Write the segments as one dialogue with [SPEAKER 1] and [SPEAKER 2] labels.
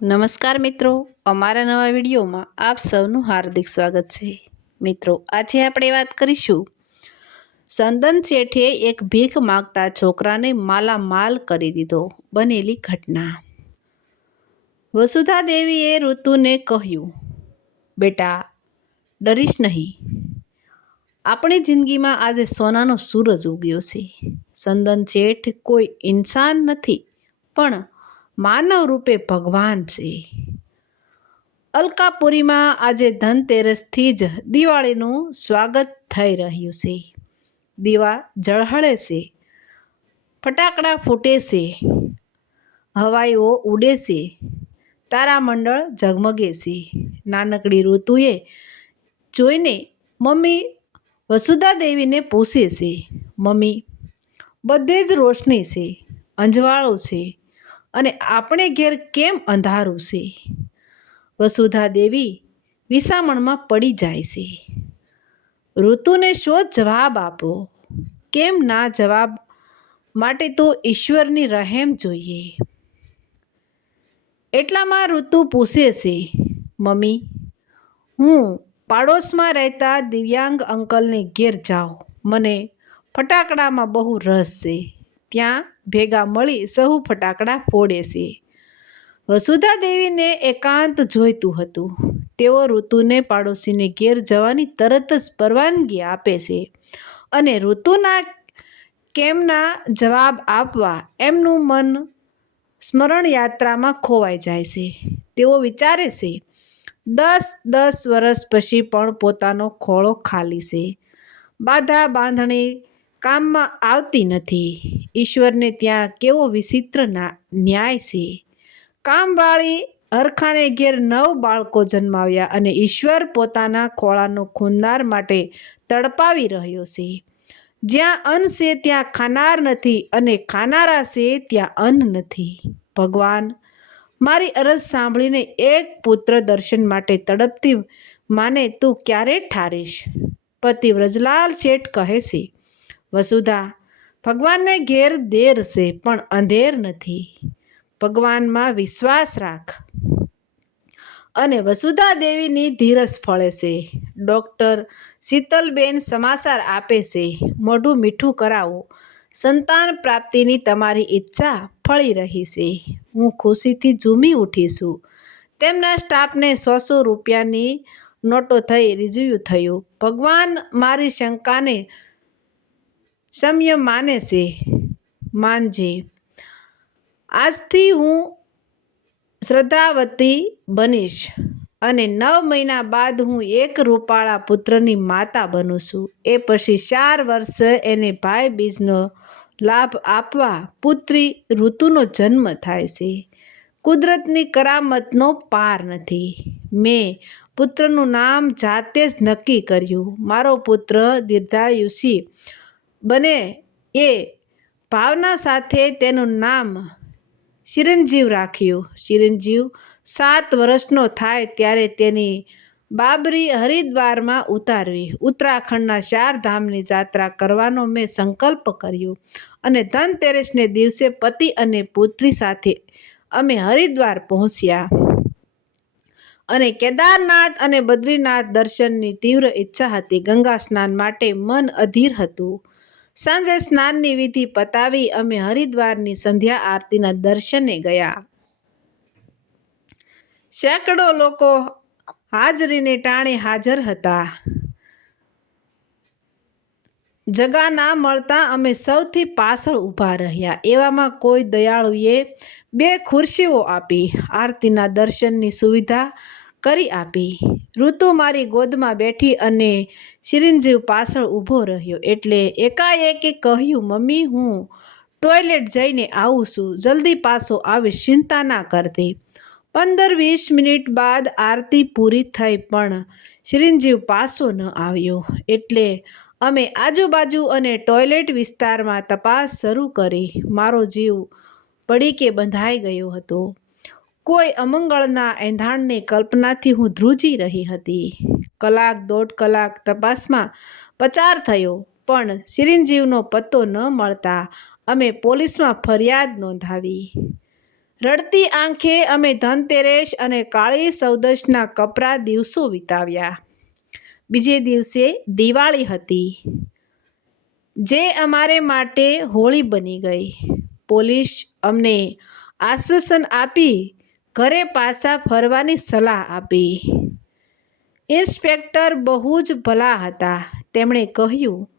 [SPEAKER 1] નમસ્કાર મિત્રો, અમારા નવા વિડીયોમાં આપ સૌનું હાર્દિક સ્વાગત છે. મિત્રો, આજે આપણે વાત કરીશું. સંદન શેઠે એક ભીખ માગતા છોકરાને માલામાલ કરી દીધો, બનેલી ઘટના. વસુધા દેવીએ ઋતુને કહ્યું, બેટા, ડરીશ નહીં. આપણી જિંદગીમાં આજે સોનાનો સૂરજ ઉગ્યો છે. સંદન શેઠ કોઈ ઇન્સાન નથી, પણ માનવ રૂપે ભગવાન છે. અલકાપુરીમાં આજે ધનતેરસથી જ દિવાળીનું સ્વાગત થઈ રહ્યું છે. દીવા ઝળહળે છે. ફટાકડા ફૂટે છે. હવાઈઓ ઉડે છે. તારામંડળ ઝગમગે છે. નાનકડી ઋતુએ જોઈને મમ્મી વસુધા દેવીને પૂછે છે, મમ્મી, બધે જ રોશની છે, અંજવાળું છે અને આપણે ઘેર કેમ અંધારું છે? વસુધા દેવી વિસામણમાં પડી જાય છે. ઋતુને શો જવાબ આપો? કેમ ના જવાબ માટે તો ઈશ્વરની રહેમ જોઈએ. એટલામાં ઋતુ પૂછે છે, મમ્મી, હું પાડોશમાં રહેતા દિવ્યાંગ અંકલને ઘેર જાઉં. મને ફટાકડામાં બહુ રસ છે. ત્યાં ભેગા મળી સહુ ફટાકડા ફોડે છે. વસુધા દેવીને એકાંત જોઈતું હતું. તેઓ ઋતુને પાડોશીને ઘેર જવાની તરત જ પરવાનગી આપે છે અને ઋતુના કેમના જવાબ આપવા એમનું મન સ્મરણ યાત્રામાં ખોવાઈ જાય છે. તેઓ વિચારે છે, દસ દસ વર્ષ પછી પણ પોતાનો ખોળો ખાલી છે. બાધા બાંધણી કામમાં આવતી નથી. ઈશ્વરને ત્યાં કેવો વિચિત્ર ન્યાય છે. કામવાળી હરખાને ઘેર નવ બાળકો જન્માવ્યા અને ઈશ્વર પોતાના ખોળાનો ખૂંદનાર માટે તડપાવી રહ્યો છે. જ્યાં અન્ન છે ત્યાં ખાનાર નથી અને ખાનારા છે ત્યાં અન્ન નથી. ભગવાન, મારી અરજ સાંભળીને એક પુત્ર દર્શન માટે તડપતી માને તું ક્યારે ઠારીશ? પતિ વ્રજલાલ શેઠ કહે છે વસુધા, ભગવાનને ઘેર દેર છે, પણ અંધેર નથી. ભગવાનમાં વિશ્વાસ રાખ. અને વસુધા દેવીની ધીરસ ફળે છે. ડૉક્ટર શીતલબેન સમાચાર આપે છે, મોઢું મીઠું કરાવો. સંતાન પ્રાપ્તિની તમારી ઈચ્છા ફળી રહી છે. હું ખુશીથી ઝૂમી ઉઠીશું તેમના સ્ટાફને સોસો રૂપિયાની નોટો થઈ રિઝ્યુ થયું. ભગવાન મારી શંકાને સમય માને છે, માનજે. આજથી હું શ્રદ્ધાવતી બનીશ અને નવ મહિના બાદ હું એક રૂપાળા પુત્રની માતા બનું છું. એ પછી ચાર વર્ષ એને ભાઈ બીજનો લાભ આપવા પુત્રી ઋતુનો જન્મ થાય છે. કુદરતની કરામતનો પાર નથી. મેં પુત્રનું નામ જાતે જ નક્કી કર્યું. મારો પુત્ર દીર્ઘાયુષી બને એ ભાવના સાથે તેનું નામ ચિરંજીવ રાખ્યું. ચિરંજીવ સાત વર્ષનો થાય ત્યારે તેની બાબરી હરિદ્વારમાં ઉતારવી. ઉત્તરાખંડના ચાર ધામની જાત્રા કરવાનો મેં સંકલ્પ કર્યો અને ધનતેરસને દિવસે પતિ અને પુત્રી સાથે અમે હરિદ્વાર પહોંચ્યા. અને કેદારનાથ અને બદ્રીનાથ દર્શનની તીવ્ર ઈચ્છા હતી. ગંગા સ્નાન માટે મન અધીર હતું. સાંજે સ્નાનની વિધિ પતાવી અમે હરિદ્વારની સંધ્યા આરતીના દર્શને ગયા. સેંકડો લોકો હાજરીને ટાણે હાજર હતા. જગા ના મળતા અમે સૌથી પાછળ ઊભા રહ્યા. એવામાં કોઈ દયાળુએ બે ખુરશીઓ આપી. આરતીના દર્શનની સુવિધા કરી આપી. ઋતુ મારી ગોદમાં બેઠી અને ચિરંજીવ પાછળ ઊભો રહ્યો એટલે એકાએકી કહ્યું, મમ્મી, હું ટોયલેટ જઈને આવું છું. જલ્દી પાછો આવીશ ચિંતા ના કરતી. પંદર વીસ મિનિટ બાદ આરતી પૂરી થઈ પણ ચિરંજીવ પાછો ન આવ્યો. એટલે અમે આજુબાજુ અને ટોયલેટ વિસ્તારમાં તપાસ શરૂ કરી. મારો જીવ પડીકે બંધાઈ ગયો હતો. કોઈ અમંગળના એંધાણની કલ્પનાથી હું ધ્રુજી રહી હતી. કલાક દોઢ કલાક તપાસમાં પચાર થયો, પણ ચિરંજીવનો પત્તો ન મળતા અમે પોલીસમાં ફરિયાદ નોંધાવી. રડતી આંખે અમે ધનતેરેશ અને કાળી સૌદશના કપરા દિવસો વિતાવ્યા. બીજે દિવસે દિવાળી હતી. જે અમારે માટે હોળી બની ગઈ. પોલીસ અમને આશ્વાસન આપી ઘરે પાછા ફરવાની સલાહ આપી. ઇન્સ્પેક્ટર બહુ જ ભલા હતા. તેમણે કહ્યું,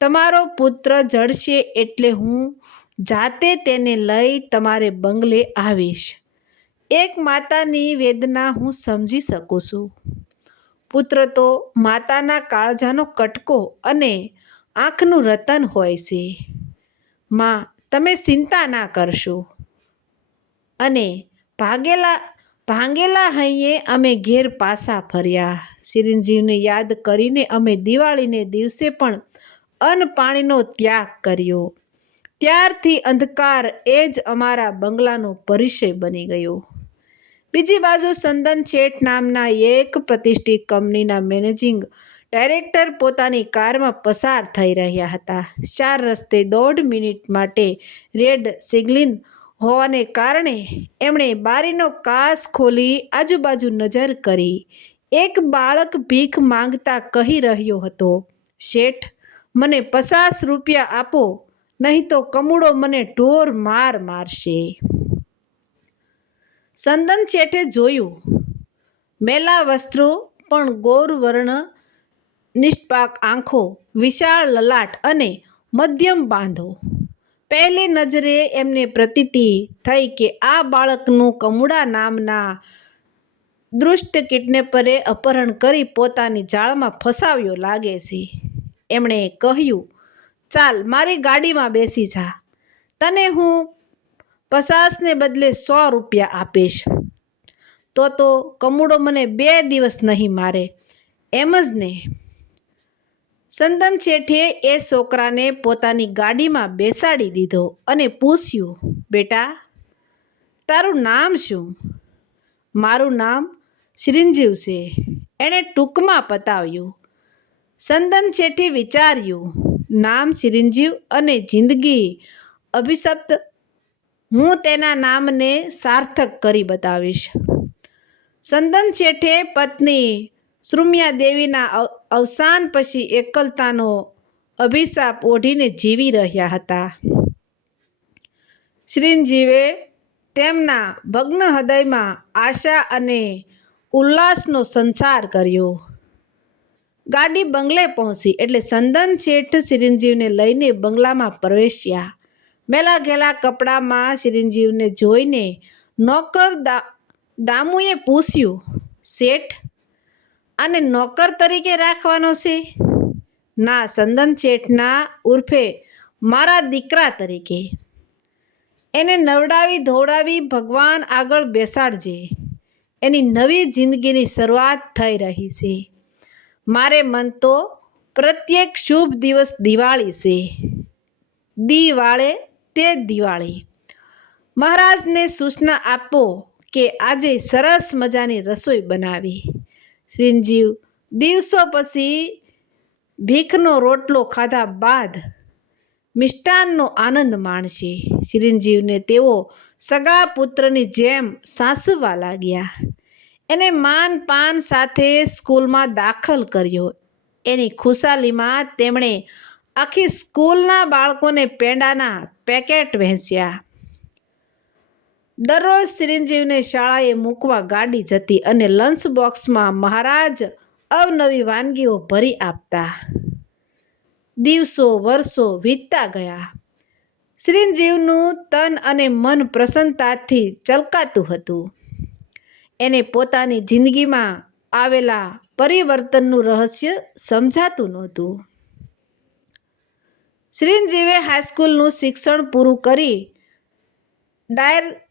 [SPEAKER 1] તમારો પુત્ર જડશે એટલે હું જાતે તેને લઈ તમારે બંગલે આવીશ. એક માતાની વેદના હું સમજી શકું છું. પુત્ર તો માતાના કાળજાનો કટકો અને આંખનું રતન હોય છે. માં, તમે ચિંતા ના કરશો. અને ભાગેલા, ભાંગેલા હૈયે અમે ઘેર પાસા ફર્યા. ચિરંજીવને યાદ કરીને અમે દિવાળીને દિવસે પણ અન્ન પાણીનો ત્યાગ કર્યો. ત્યારથી અંધકાર એ જ અમારા બંગલાનો પરિચય બની ગયો. બીજી બાજુ સંદન શેઠ નામના એક પ્રતિષ્ઠિત કંપનીના મેનેજિંગ ડાયરેક્ટર પોતાની કારમાં પસાર થઈ રહ્યા હતા. ચાર રસ્તે દોઢ મિનિટ માટે રેડ સિગ્લિન હોવાને કારણે એમણે બારીનો કાચ ખોલી આજુબાજુ નજર કરી. એક બાળક ભીખ માંગતા કહી રહ્યો હતો, શેઠ, મને પચાસ રૂપિયા આપો, નહીં તો કમુડો મને ઢોર માર મારશે. સંદન શેઠે જોયું, મેલા વસ્ત્રો, પણ ગૌરવર્ણ નિષ્પાક આંખો, વિશાળ લલાટ અને મધ્યમ બાંધો. પહેલી નજરે એમને પ્રતીતિ થઈ કે આ બાળકનું કમુડા નામના દુષ્ટ કિડનેપરે અપહરણ કરી પોતાની જાળમાં ફસાવ્યો લાગે છે. એમણે કહ્યું, ચાલ, મારી ગાડીમાં બેસી જા. તને હું પચાસને બદલે સો રૂપિયા આપીશ. તો તો કમુડો મને બે દિવસ નહીં મારે. એમ જ ને. સંદન શેઠે એ છોકરાને પોતાની ગાડીમાં બેસાડી દીધો અને પૂછ્યું, બેટા, તારું નામ શું? મારું નામ શ્રીંજીવ છે. એણે ટૂંકમાં પતાવ્યું. સંદન શેઠે વિચાર્યું, નામ ચિરંજીવ અને જિંદગી અભિશપ્ત. હું તેના નામને સાર્થક કરી બતાવીશ. સંદન શેઠે પત્ની શ્રુમ્યા દેવીના અવસાન પછી એકલતાનો અભિશાપ ઓઢીને જીવી રહ્યા હતા. શ્રીજીવે તેમના ભગ્ન હૃદયમાં આશા અને ઉલ્લાસનો સંચાર કર્યો. ગાડી બંગલે પહોંચી એટલે સંદન શેઠ શ્રીજીવને લઈને બંગલામાં પ્રવેશ્યા. મેલા ઘેલા કપડામાં શ્રીજીવને જોઈને નોકર દા, દામુએ પૂછ્યું, શેઠ આને નોકર તરીકે રાખવાનો છે? ના, સંદન શેઠના ઉર્ફે મારા દીકરા તરીકે. એને નવડાવી ધોડાવી ભગવાન આગળ બેસાડજે. એની નવી જિંદગીની શરૂઆત થઈ રહી છે. મારે મન તો પ્રત્યેક શુભ દિવસ દિવાળી છે. દિવાળે તે દિવાળી. મહારાજને સૂચના આપો કે આજે સરસ મજાની રસોઈ બનાવી. શ્રીનજીવ દિવસો પછી ભીખનો રોટલો ખાધા બાદ મિષ્ટાનનો આનંદ માણશે. ચિરંજીવને તેઓ સગા પુત્રની જેમ સાસવા લાગ્યા. એને માન પાન સાથે સ્કૂલમાં દાખલ કર્યો. એની ખુશાલીમાં તેમણે આખી સ્કૂલના બાળકોને પેંડાના પેકેટ વહેંચ્યા. દરરોજ ચિરંજીવને શાળાએ મૂકવા ગાડી જતી અને લંચ બોક્સમાં મહારાજ અવનવી વાનગીઓ ભરી આપતા. દિવસો, વર્ષો વીતતા ગયા. શ્રીજીવનું તન અને મન પ્રસન્નતાથી ચલકાતું હતું. એને પોતાની જિંદગીમાં આવેલા પરિવર્તનનું રહસ્ય સમજાતું નહોતું. શ્રીનજીવે હાઈસ્કૂલનું શિક્ષણ પૂરું કરી ડાયર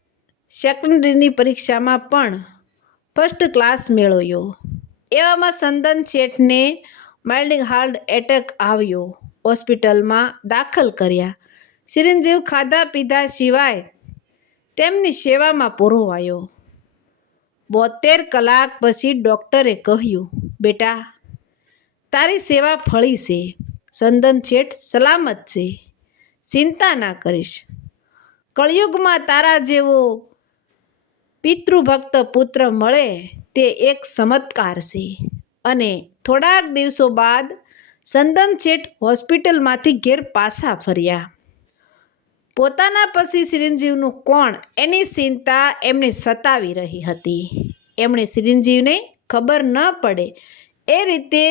[SPEAKER 1] સેકન્ડરીની પરીક્ષામાં પણ ફર્સ્ટ ક્લાસ મેળવ્યો. એવામાં સંદન શેઠને માઇલ્ડિંગ હાર્ટ એટેક આવ્યો. હોસ્પિટલમાં દાખલ કર્યા. ચિરંજીવ ખાધા પીધા સિવાય તેમની સેવામાં પુરોવાયો. બોતેર કલાક પછી ડૉક્ટરે કહ્યું, બેટા, તારી સેવા ફળી છે. સંદન શેઠ સલામત છે. ચિંતા ના કરીશ. કળિયુગમાં તારા જેવો પિતૃભક્ત પુત્ર મળે તે એક ચમત્કાર છે. અને થોડાક દિવસો બાદ સંદન શેઠ હોસ્પિટલમાંથી ઘેર પાછા ફર્યા. પોતાના પછી ચિરંજીવનું કોણ એની ચિંતા એમને સતાવી રહી હતી. એમણે ચિરંજીવને ખબર ન પડે એ રીતે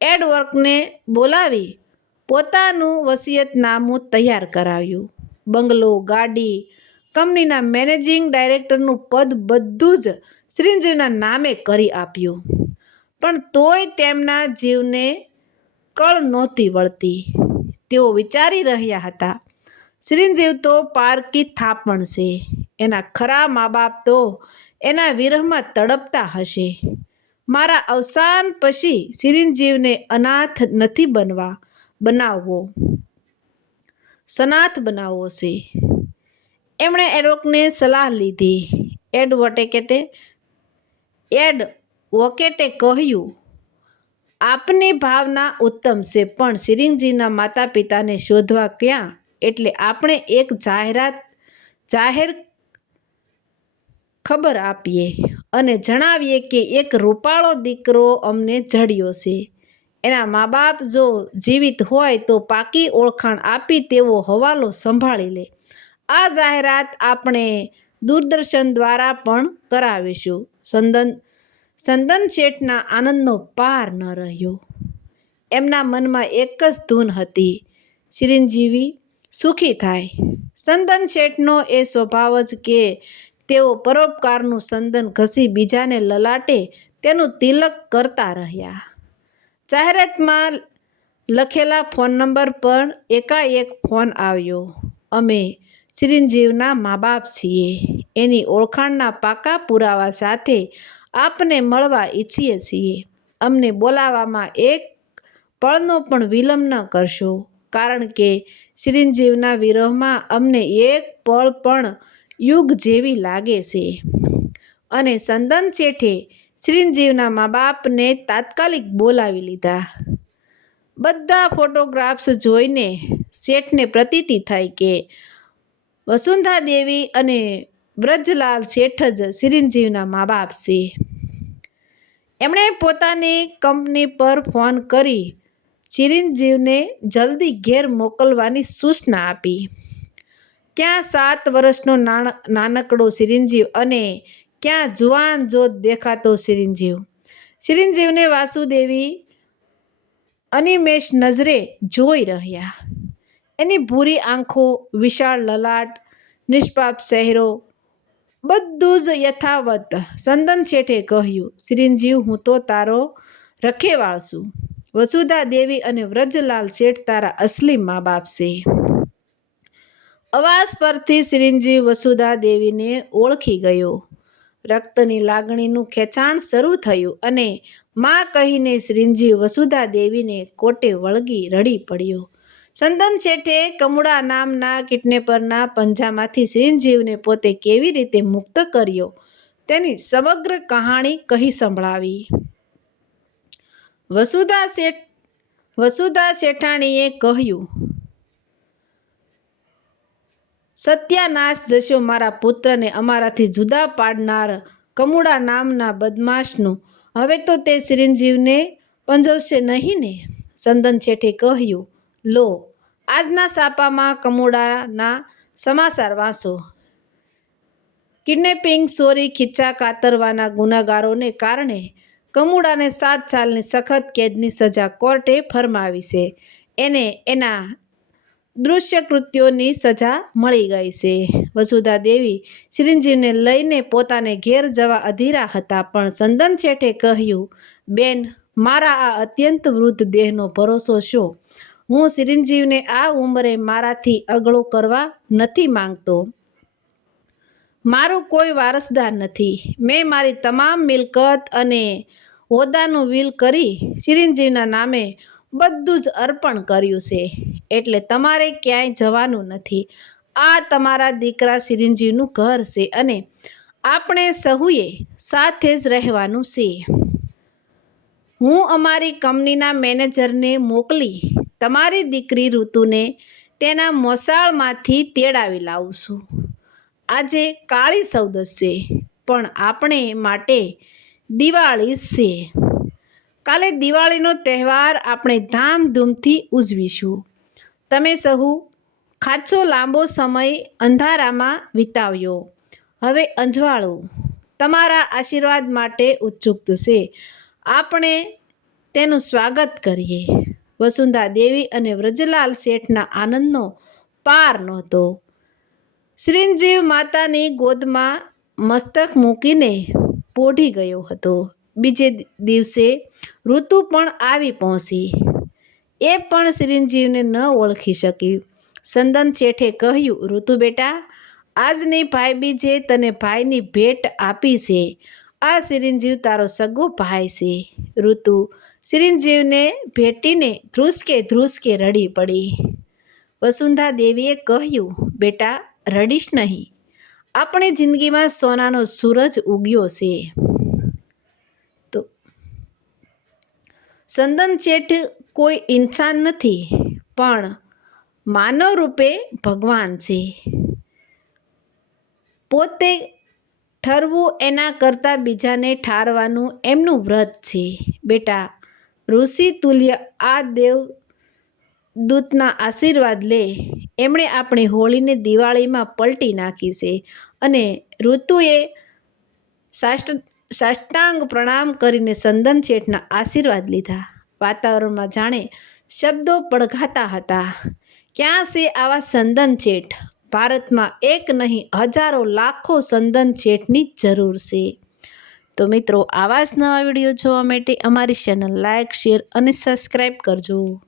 [SPEAKER 1] એડવર્કને બોલાવી પોતાનું વસિયતનામું તૈયાર કરાવ્યું. બંગલો, ગાડી કંપનીના મેનેજિંગ ડાયરેક્ટરનું પદ બધું જ શ્રીજીવના નામે કરી આપ્યું. પણ તોય તેમના જીવને કળ નહોતી વળતી. તેઓ વિચારી રહ્યા હતા શ્રીજીવ તો પારકી થાપણ છે. એના ખરા મા બાપ તો એના વિરહમાં તડપતા હશે. મારા અવસાન પછી શ્રીજીવને અનાથ નથી બનવા, બનાવવો. સનાથ બનાવવો છે. એમણે એડવોકને સલાહ લીધી. એડવોટેકેટે એડ, વોકેટે કહ્યું, આપની ભાવના ઉત્તમ છે, પણ સિરિંગજીના માતા પિતાને શોધવા ક્યાં? એટલે આપણે એક જાહેરાત, જાહેર ખબર આપીએ અને જણાવીએ કે એક રૂપાળો દીકરો અમને જડ્યો છે. એના મા બાપ જો જીવિત હોય તો પાકી ઓળખાણ આપી તેવો હવાલો સંભાળી લે. આ જાહેરાત આપણે દૂરદર્શન દ્વારા પણ કરાવીશું. સંદન સંદન શેઠના આનંદનો પાર ન રહ્યો. એમના મનમાં એક જ ધૂન હતી. ચિરંજીવી સુખી થાય. સંદન શેઠનો એ સ્વભાવ જ કે તેઓ પરોપકારનું સંદન ઘસી બીજાને લલાટે તેનું તિલક કરતા રહ્યા. જાહેરાતમાં લખેલા ફોન નંબર પર એકાએક ફોન આવ્યો. અમે ચિરંજીવના મા બાપ છીએ. એની ઓળખાણના પાકા પુરાવા સાથે આપને મળવા ઈચ્છીએ છીએ. અમને બોલાવવામાં એક પળનો પણ વિલંબ ન કરશો. કારણ કે ચિરંજીવના વિરહમાં અમને એક પળ પણ યુગ જેવી લાગે છે. અને સંદન શેઠે ચિરંજીવના મા બાપને તાત્કાલિક બોલાવી લીધા. બધા ફોટોગ્રાફ્સ જોઈને શેઠને પ્રતીતિ થઈ કે વસુંધા દેવી અને બ્રજલાલ શેઠ જ ચિરંજીવના મા બાપ છે. એમણે પોતાની કંપની પર ફોન કરી ચિરંજીવને જલ્દી ઘેર મોકલવાની સૂચના આપી. ક્યાં સાત વર્ષનો નાનકડો સિરિંજીવ અને ક્યાં જુવાન જોત દેખાતો સિરિંજીવ. સિરિંજીવને વાસુદેવી અનિમેષ નજરે જોઈ રહ્યા. એની ભૂરી આંખો, વિશાળ લલાટ, નિષ્પાપ ચહેરો, બધું જ યથાવત. સંદન શેઠે કહ્યું શ્રીનજીવ હું તો તારો રખેવાળ છું. વસુધા દેવી અને વ્રજલાલ શેઠ તારા અસલી મા બાપ છે. અવાજ પરથી ચિરંજીવ વસુધા દેવીને ઓળખી ગયો. રક્તની લાગણીનું ખેંચાણ શરૂ થયું અને માં કહીને શ્રીનજી વસુધા દેવીને કોટે વળગી રડી પડ્યો. સંદન શેઠે કમુડા નામના કિડનેપરના પંજામાંથી શ્રીંજીવને પોતે કેવી રીતે મુક્ત કર્યો? તેની સમગ્ર કહાણી કહી સંભળાવી. વસુધા શેઠ, વસુધા શેઠાણીએ કહ્યું, સત્યાનાશ જશો મારા પુત્રને અમારાથી જુદા પાડનાર કમુડા નામના બદમાશનું. હવે તો તે ચિરંજીવને પંજવશે નહીં ને? સંદન શેઠે કહ્યું, લો આજના સાપામાં કમુડાના સમાચાર વાંચો. કિડનેપિંગ ચોરી ખીચા, કાતરવાના ગુનાગારોને કારણે કમુડાને સાત સાલની સખત કેદની સજા કોર્ટે ફરમાવી છે. એને એના દૃશ્ય કૃત્યોની સજા મળી ગઈ છે. વસુધા દેવી ચિરંજીવને લઈને પોતાને ઘેર જવા અધીરા હતા, પણ સંદન શેઠે કહ્યું, બેન, મારા આ અત્યંત વૃદ્ધ દેહનો ભરોસો શો? હું ચિરંજીવને આ ઉંમરે મારાથી અગળો કરવા નથી માંગતો. મારું કોઈ વારસદાર નથી. મેં મારી તમામ મિલકત અને હોદ્દાનું વિલ કરી ચિરંજીવના નામે બધું જ અર્પણ કર્યું છે. એટલે તમારે ક્યાંય જવાનું નથી. આ તમારા દીકરા ચિરંજીવનું ઘર છે અને આપણે સહુએ સાથે જ રહેવાનું છે. હું અમારી કંપનીના મેનેજરને મોકલી તમારી દીકરી ઋતુને તેના મોસાળમાંથી તેડાવી લાવું છું. આજે કાળી સૌદસ છે, પણ આપણે માટે દિવાળી છે. કાલે દિવાળીનો તહેવાર આપણે ધામધૂમથી ઉજવીશું. તમે સહુ ખાચો લાંબો સમય અંધારામાં વિતાવ્યો. હવે અંજવાળો, તમારા આશીર્વાદ માટે ઉત્સુક છે આપણે તેનું સ્વાગત કરીએ. વસુંધા દેવી અને વ્રજલાલ શેઠના આનંદનો પાર નહોતો. શ્રીજીવ માતાની ગોદમાં મસ્તક મૂકીને પોઢી ગયો હતો. બીજે દિવસે ઋતુ પણ આવી પહોંચી. એ પણ શ્રીજીવને ન ઓળખી શકી. સંદન શેઠે કહ્યું, ઋતુ બેટા, આજની ભાઈ બીજે તને ભાઈની ભેટ આપી છે. આ સિરિંજીવ તારો સગો ભાઈ છે. ઋતુ, સિરિંજીવને ભેટીને ધ્રુસકે ધ્રુસકે રડી પડી. વસુંધા દેવીએ કહ્યું, બેટા, રડીશ નહીં. આપણી જિંદગીમાં સોનાનો સૂરજ ઉગ્યો છે. તો સંદન શેઠ કોઈ ઇન્સાન નથી, પણ માનવ રૂપે ભગવાન છે. પોતે ઠરવું એના કરતાં બીજાને ઠારવાનું એમનું વ્રત છે. બેટા, ઋષિ તુલ્ય આ દેવ દૂતના આશીર્વાદ લે. એમણે આપણી હોળીને દિવાળીમાં પલટી નાખી છે અને ઋતુએ સાષ્ટ, સાષ્ટાંગ પ્રણામ કરીને સંદન શેઠના આશીર્વાદ લીધા. વાતાવરણમાં જાણે શબ્દો પડઘાતા હતા. ક્યાં છે આવા સંદન શેઠ? ભારતમાં એક નહીં, હજારો લાખો સંદન શેઠની જરૂર છે. તો મિત્રો, આવા જ નવા વીડિયો જોવા માટે અમારી ચેનલ લાઇક શેર અને સબસ્ક્રાઈબ કરજો.